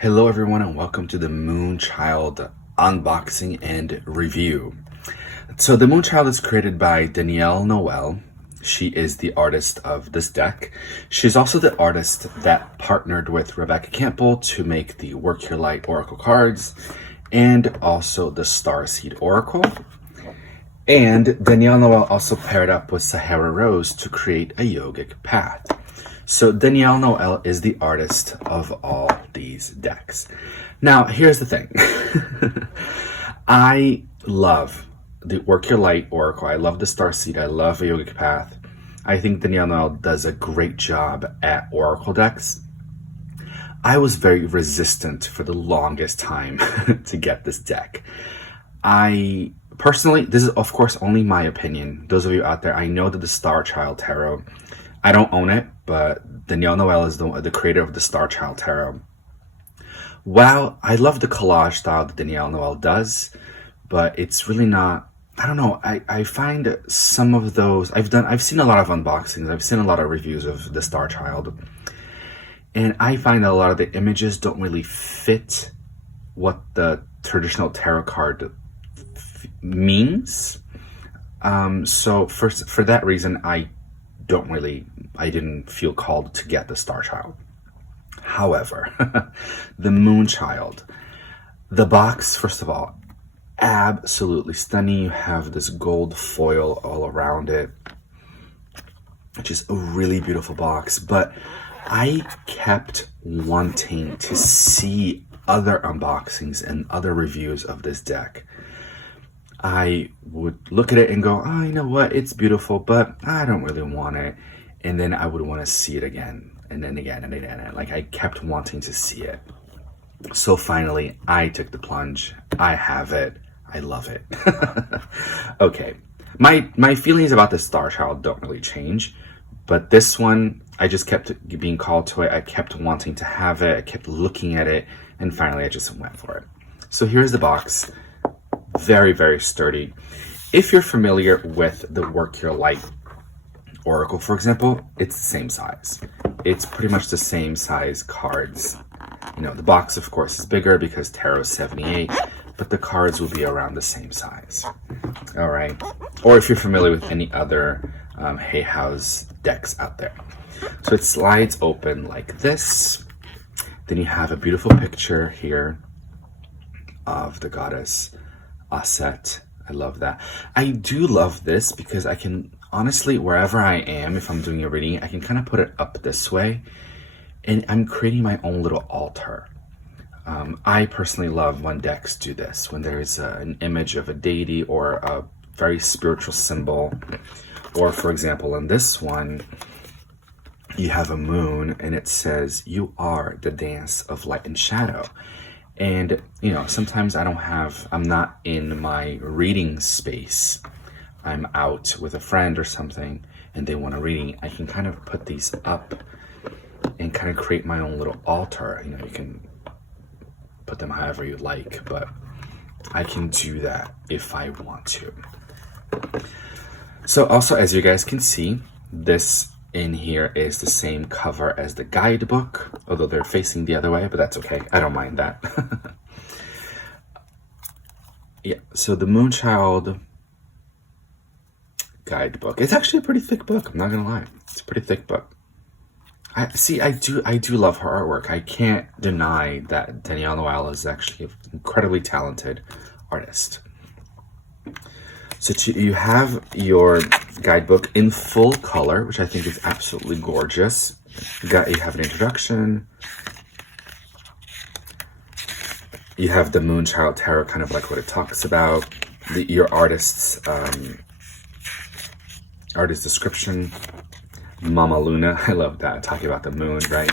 Hello everyone and welcome to the Moonchild unboxing and review. So the Moonchild is created by Danielle Noel. She is the artist of this deck. She's also the artist that partnered with Rebecca Campbell to make the Work Your Light Oracle cards and also the Starseed Oracle. And Danielle Noel also paired up with Sahara Rose to create a yogic path. So Danielle Noel is the artist of all these decks. Now, here's the thing. I love the Work Your Light Oracle. I love the Starseed. I love a yogic path. I think Danielle Noel does a great job at Oracle decks. I was very resistant for the longest time to get this deck. I personally, this is of course only my opinion. Those of you out there, I know that the Moonchild Tarot, I don't own it, but Danielle Noel is the creator of the Moonchild Tarot. While I love the collage style that Danielle Noel does, but it's really not, I don't know, I find some of those, I've seen a lot of unboxings, I've seen a lot of reviews of the Moonchild, and I find that a lot of the images don't really fit what the traditional tarot card means. So for that reason, I didn't feel called to get the Moonchild. However, the Moonchild, the box, first of all, absolutely stunning. You have this gold foil all around it, which is a really beautiful box. But I kept wanting to see other unboxings and other reviews of this deck. I would look at it and go, oh, you know what, it's beautiful, but I don't really want it. And then I would want to see it again, and then again, and again. Like, I kept wanting to see it. So finally, I took the plunge. I have it. I love it. Okay. My feelings about the Moonchild don't really change, but this one, I just kept being called to it. I kept wanting to have it. I kept looking at it, and finally I just went for it. So here's the box. Very, very sturdy. If you're familiar with the Work Your Light Oracle, for example, it's the same size. It's pretty much the same size cards. You know, the box, of course, is bigger because Tarot is 78, but the cards will be around the same size. All right. Or if you're familiar with any other Hay House decks out there. So it slides open like this. Then you have a beautiful picture here of the goddess Aset. I love that. I do love this because I can, honestly, wherever I am, if I'm doing a reading, I can kind of put it up this way, and I'm creating my own little altar. I personally love when decks do this, when there's an image of a deity or a very spiritual symbol, or for example, in this one, you have a moon, and it says, "You are the dance of light and shadow." And, you know, sometimes I'm not in my reading space. I'm out with a friend or something and they want a reading. I can kind of put these up and kind of create my own little altar. You know, you can put them however you like, but I can do that if I want to. So also, as you guys can see, this in here is the same cover as the guidebook, although they're facing the other way, but that's okay. I don't mind that. Yeah, so the Moonchild guidebook. It's actually a pretty thick book, I'm not gonna lie. It's a pretty thick book. I do love her artwork. I can't deny that Danielle Noel is actually an incredibly talented artist. So you have your guidebook in full color, which I think is absolutely gorgeous. You have an introduction. You have the Moonchild Tarot, kind of like what it talks about. Your artist's artist description. Mama Luna, I love that. Talking about the moon, right?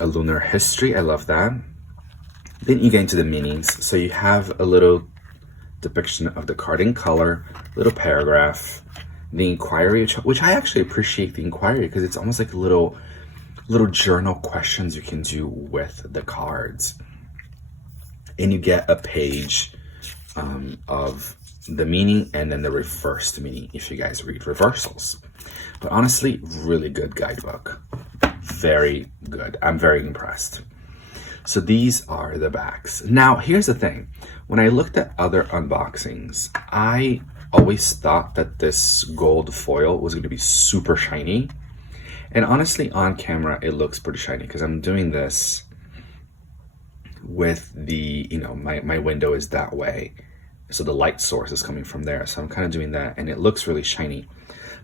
A lunar history, I love that. Then you get into the meanings. So you have a little depiction of the card in color, little paragraph, the inquiry, which I actually appreciate the inquiry because it's almost like little journal questions you can do with the cards. And you get a page of the meaning and then the reversed meaning if you guys read reversals. But honestly, really good guidebook. Very good. I'm very impressed. So these are the backs. Now, here's the thing. When I looked at other unboxings, I always thought that this gold foil was going to be super shiny. And honestly, on camera, it looks pretty shiny because I'm doing this with the, my window is that way. So the light source is coming from there. So I'm kind of doing that and it looks really shiny.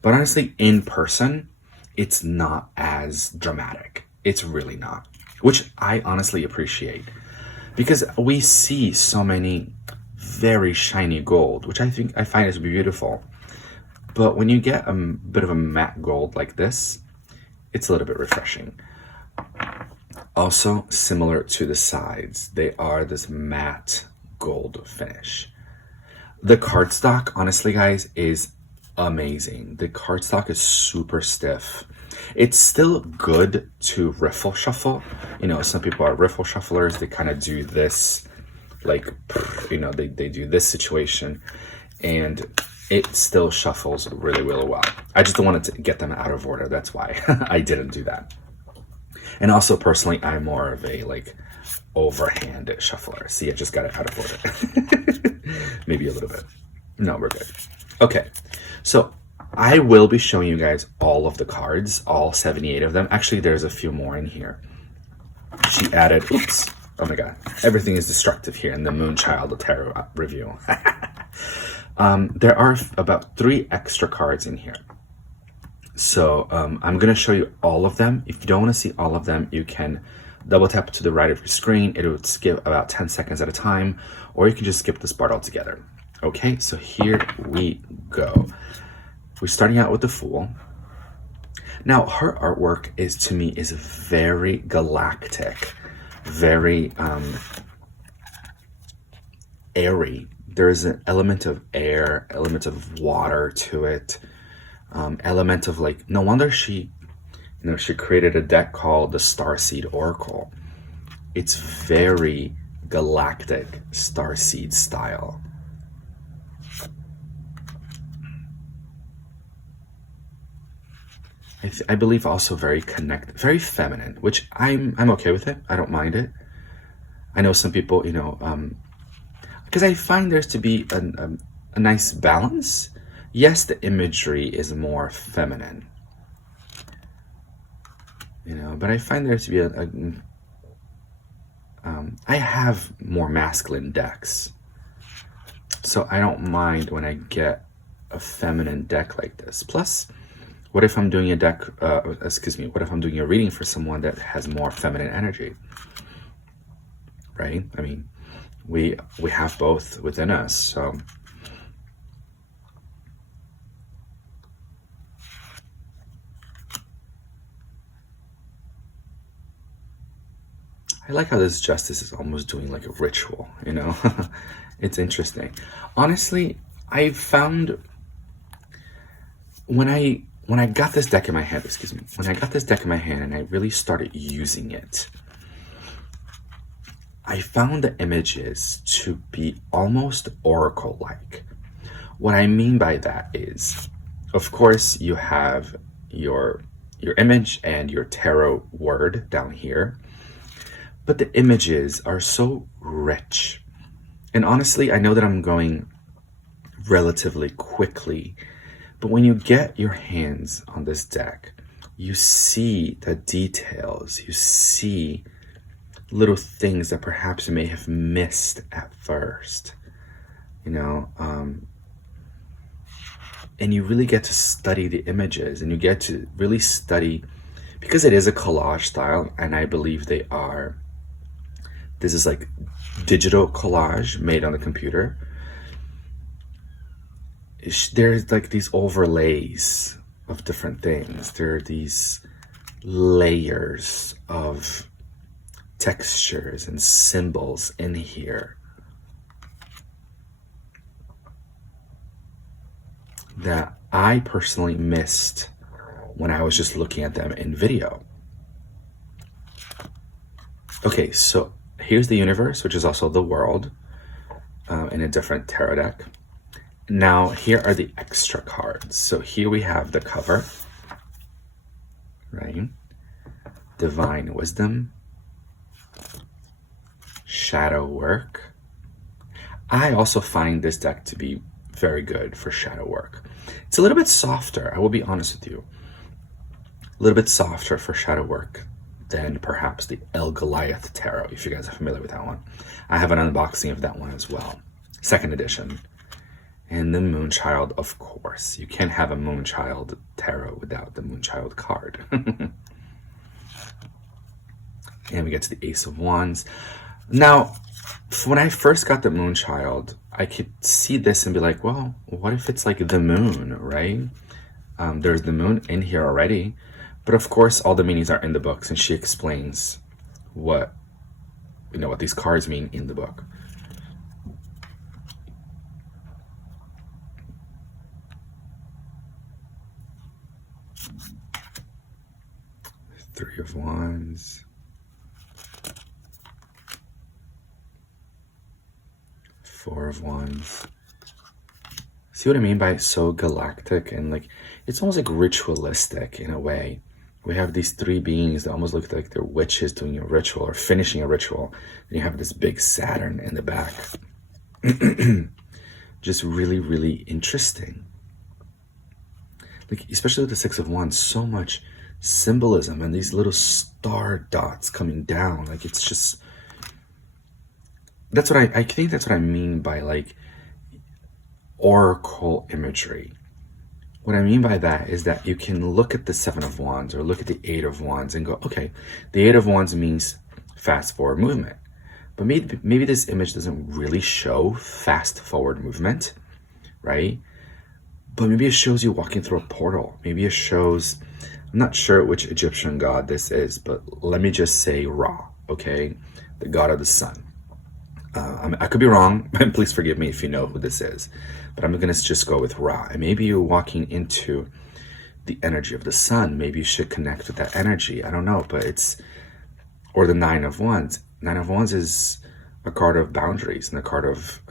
But honestly, in person, it's not as dramatic. It's really not, which I honestly appreciate because we see so many very shiny gold, which I find it to be beautiful. But when you get a bit of a matte gold like this, it's a little bit refreshing. Also, similar to the sides, they are this matte gold finish. The cardstock, honestly, guys, is amazing. The cardstock is super stiff. It's still good to riffle shuffle. Some people are riffle shufflers. They kind of do this, like, they do this situation, and it still shuffles really, really well. I just don't want to get them out of order. That's why I didn't do that. And also, personally, I'm more of a, like, overhand shuffler. See, I just got it out of order. Maybe a little bit. No, we're good. Okay, so I will be showing you guys all of the cards, all 78 of them. Actually, there's a few more in here. She added, oops, oh my God, everything is destructive here in the Moonchild Tarot review. There are about 3 extra cards in here. So I'm going to show you all of them. If you don't want to see all of them, you can double tap to the right of your screen. It will skip about 10 seconds at a time, or you can just skip this part altogether. Okay, so here we go. We're starting out with the Fool. Now, her artwork is very galactic, very airy. There's an element of air, element of water to it, element of, like, no wonder she created a deck called the Starseed Oracle. It's very galactic Starseed style. I believe also very connected, very feminine, which I'm okay with it. I don't mind it. I know some people, because I find there's to be a nice balance. Yes, the imagery is more feminine, but I find there to be I have more masculine decks, so I don't mind when I get a feminine deck like this. Plus, what if I'm doing a deck, what if I'm doing a reading for someone that has more feminine energy, right? I mean, we have both within us, so. I like how this Justice is almost doing like a ritual, It's interesting. Honestly, I found when I got this deck in my hand, when I got this deck in my hand and I really started using it, I found the images to be almost oracle-like. What I mean by that is, of course, you have your image and your tarot word down here, but the images are so rich. And honestly, I know that I'm going relatively quickly, but when you get your hands on this deck, you see the details, you see little things that perhaps you may have missed at first, and you really get to study the images, and you get to really study, because it is a collage style, and I believe this is like digital collage made on the computer. There's like these overlays of different things. There are these layers of textures and symbols in here that I personally missed when I was just looking at them in video. Okay, so here's the universe, which is also the world, in a different tarot deck. Now, here are the extra cards. So here we have the cover, right? Divine Wisdom, shadow work. I also find this deck to be very good for shadow work. It's a little bit softer, I will be honest with you. A little bit softer for shadow work than perhaps the El Goliath Tarot, if you guys are familiar with that one. I have an unboxing of that one as well. Second edition. And the Moonchild, of course. You can't have a Moonchild Tarot without the Moonchild card. And we get to the Ace of Wands. Now, when I first got the Moonchild, I could see this and be like, well, what if it's like the moon, right? There's the moon in here already. But of course, all the meanings are in the books, and she explains what these cards mean in the book. Three of Wands. Four of Wands. See what I mean by so galactic, and like it's almost like ritualistic in a way. We have these three beings that almost look like they're witches doing a ritual or finishing a ritual. And you have this big Saturn in the back. Just really, really interesting. Like, especially with the Six of Wands, so much symbolism and these little star dots coming down. Like, it's just, that's what I think that's what I mean by like oracle imagery. What I mean by that is that you can look at the Seven of Wands or look at the Eight of Wands and go, okay, the Eight of Wands means fast forward movement. But maybe this image doesn't really show fast forward movement, right? But maybe it shows you walking through a portal. Maybe it shows, I'm not sure which Egyptian god this is, but let me just say Ra, okay? The god of the sun. I could be wrong, and please forgive me if you know who this is, but I'm gonna just go with Ra. And maybe you're walking into the energy of the sun. Maybe you should connect with that energy. I don't know, but it's, or the Nine of Wands. Nine of Wands is a card of boundaries and a card of,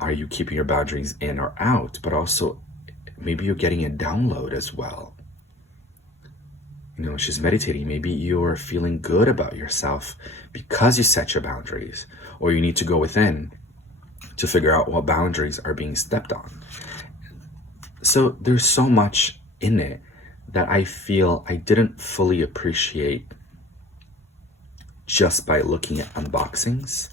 are you keeping your boundaries in or out? But also, maybe you're getting a download as well. She's meditating. Maybe you're feeling good about yourself because you set your boundaries, or you need to go within to figure out what boundaries are being stepped on. So there's so much in it that I feel I didn't fully appreciate just by looking at unboxings.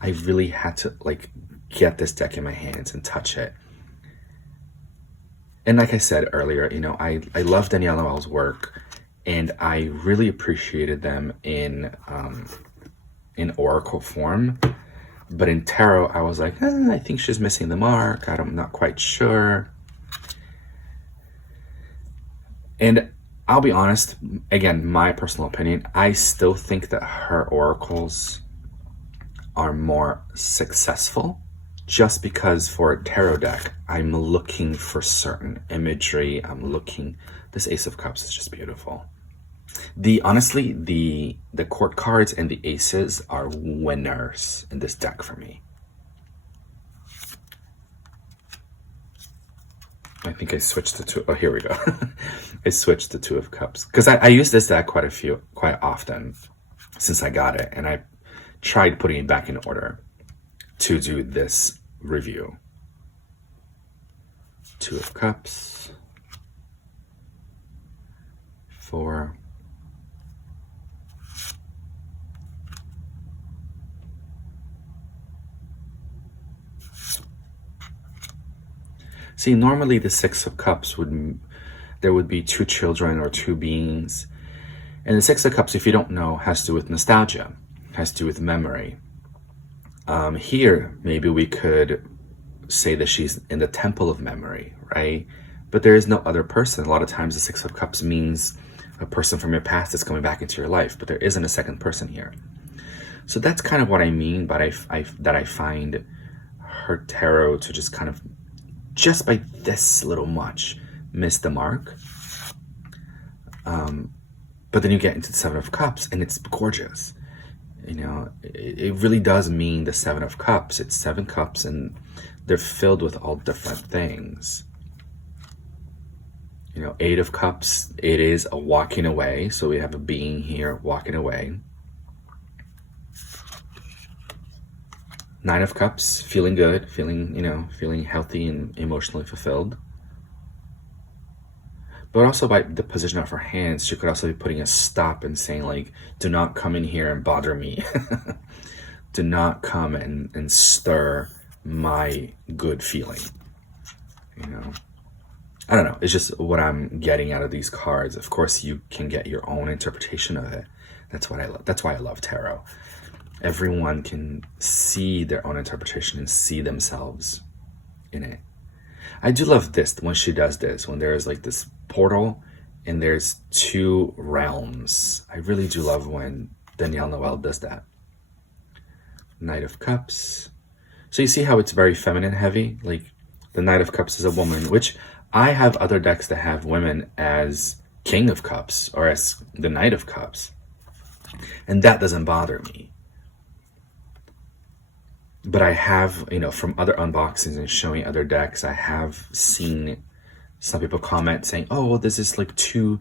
I really had to like get this deck in my hands and touch it. And like I said earlier, I love Danielle Noel's work. And I really appreciated them in oracle form. But in tarot, I was like, I think she's missing the mark. I'm not quite sure. And I'll be honest, again, my personal opinion, I still think that her oracles are more successful just because for a tarot deck, I'm looking for certain imagery. This Ace of Cups is just beautiful. Honestly, the court cards and the aces are winners in this deck for me. I think I switched to two. Oh, here we go. I switched to Two of Cups because I use this deck quite often since I got it, and I tried putting it back in order to do this review. Two of Cups. 4. See, normally the Six of Cups there would be two children or two beings. And the Six of Cups, if you don't know, has to do with nostalgia, has to do with memory. Here, maybe we could say that she's in the temple of memory, right? But there is no other person. A lot of times the Six of Cups means a person from your past is coming back into your life, but there isn't a second person here. So that's kind of what I mean, but I find her tarot to just kind of, just by this little much, miss the mark. But then you get into the Seven of Cups, and it's gorgeous. It really does mean the Seven of Cups. It's 7 cups, and they're filled with all different things. Eight of Cups, it is a walking away. So we have a being here walking away. Nine of Cups, feeling good, feeling healthy and emotionally fulfilled. But also by the position of her hands, she could also be putting a stop and saying, like, do not come in here and bother me. Do not come and stir my good feeling. I don't know. It's just what I'm getting out of these cards. Of course, you can get your own interpretation of it. That's what I love. That's why I love tarot. Everyone can see their own interpretation and see themselves in it. I do love this when she does this, when there's like this portal and there's two realms. I really do love when Danielle Noel does that. Knight of Cups. So you see how it's very feminine heavy? Like the Knight of Cups is a woman, which I have other decks that have women as King of Cups or as the Knight of Cups. And that doesn't bother me. But I have, from other unboxings and showing other decks, I have seen some people comment saying, oh, well, this is like too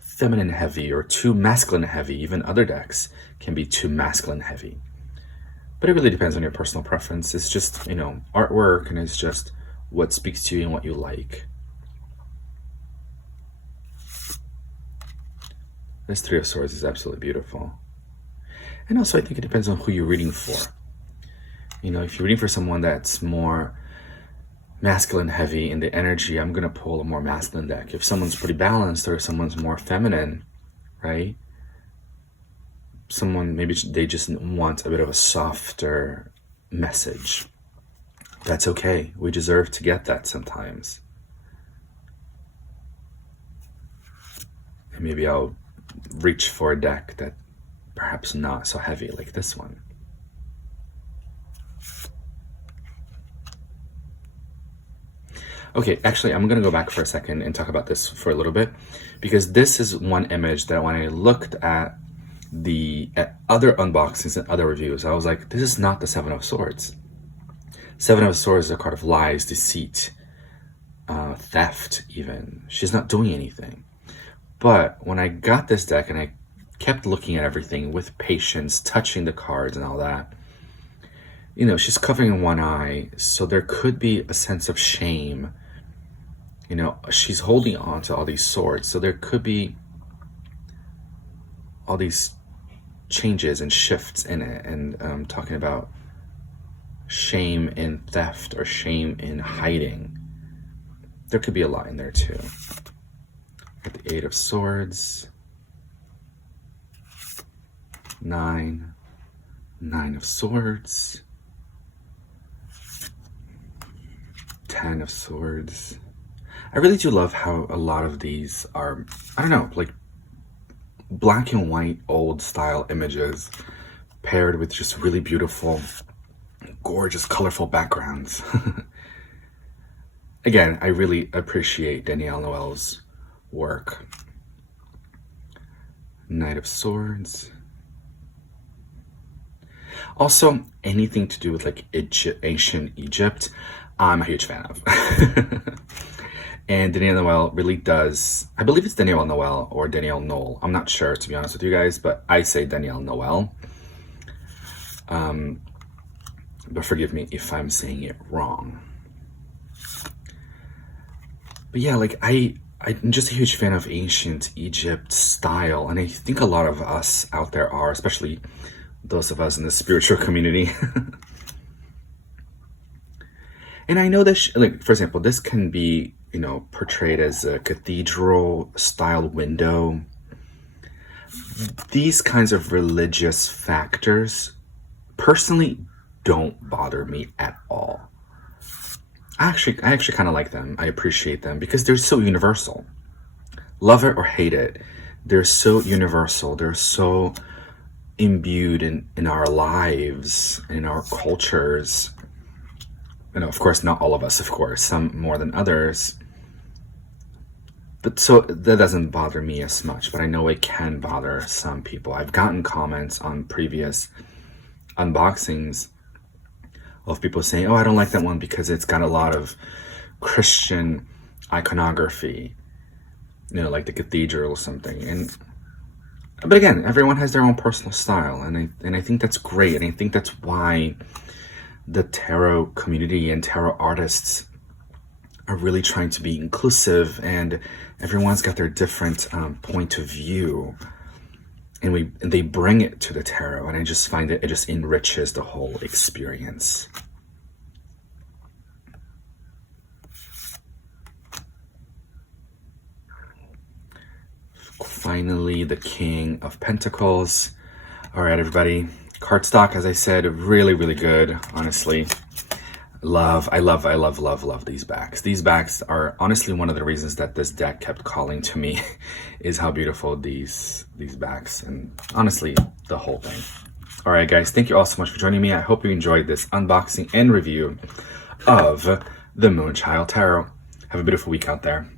feminine heavy or too masculine heavy. Even other decks can be too masculine heavy. But it really depends on your personal preference. It's just, artwork, and it's just what speaks to you and what you like. This Three of Swords is absolutely beautiful. And also, I think it depends on who you're reading for. If you're reading for someone that's more masculine heavy in the energy, I'm going to pull a more masculine deck. If someone's pretty balanced or someone's more feminine, right? Someone, maybe they just want a bit of a softer message. That's okay. We deserve to get that sometimes. And maybe I'll reach for a deck that perhaps not so heavy like this one. Okay, actually, I'm going to go back for a second and talk about this for a little bit, because this is one image that when I looked at other unboxings and other reviews, I was like, this is not the Seven of Swords. Seven of Swords is a card of lies, deceit, theft even. She's not doing anything. But when I got this deck and I kept looking at everything with patience, touching the cards and all that, she's covering one eye, so there could be a sense of shame. She's holding on to all these swords, so there could be all these changes and shifts in it, and talking about shame in theft or shame in hiding. There could be a lot in there too. Got the Eight of Swords, Nine of Swords, 10 of Swords. I really do love how a lot of these are, I don't know, like black and white old style images paired with just really beautiful, gorgeous, colorful backgrounds. Again, I really appreciate Danielle Noel's work. Knight of Swords. Also, anything to do with like ancient Egypt, I'm a huge fan of. And Danielle Noel really does, I believe it's Danielle Noel or Danielle Noel. I'm not sure, to be honest with you guys, but I say Danielle Noel. But forgive me if I'm saying it wrong. But yeah, like I'm just a huge fan of ancient Egypt style. And I think a lot of us out there are, especially those of us in the spiritual community. And I know that, like, for example, this can be, portrayed as a cathedral style window. These kinds of religious factors personally don't bother me at all. I actually kind of like them. I appreciate them because they're so universal. Love it or hate it, they're so universal. They're so imbued in our lives, in our cultures. Of course, not all of us, of course, some more than others. But so that doesn't bother me as much, but I know it can bother some people. I've gotten comments on previous unboxings of people saying, oh, I don't like that one because it's got a lot of Christian iconography, like the cathedral or something. But again, everyone has their own personal style, and I think that's great, and I think that's why the tarot community and tarot artists are really trying to be inclusive, and everyone's got their different point of view, and they bring it to the tarot, and I just find it just enriches the whole experience. Finally, the King of Pentacles. All right, everybody. Cardstock, as I said, really, really good, honestly. I love these backs. These backs are honestly one of the reasons that this deck kept calling to me is how beautiful these backs, and honestly, the whole thing. All right, guys, thank you all so much for joining me. I hope you enjoyed this unboxing and review of the Moonchild Tarot. Have a beautiful week out there.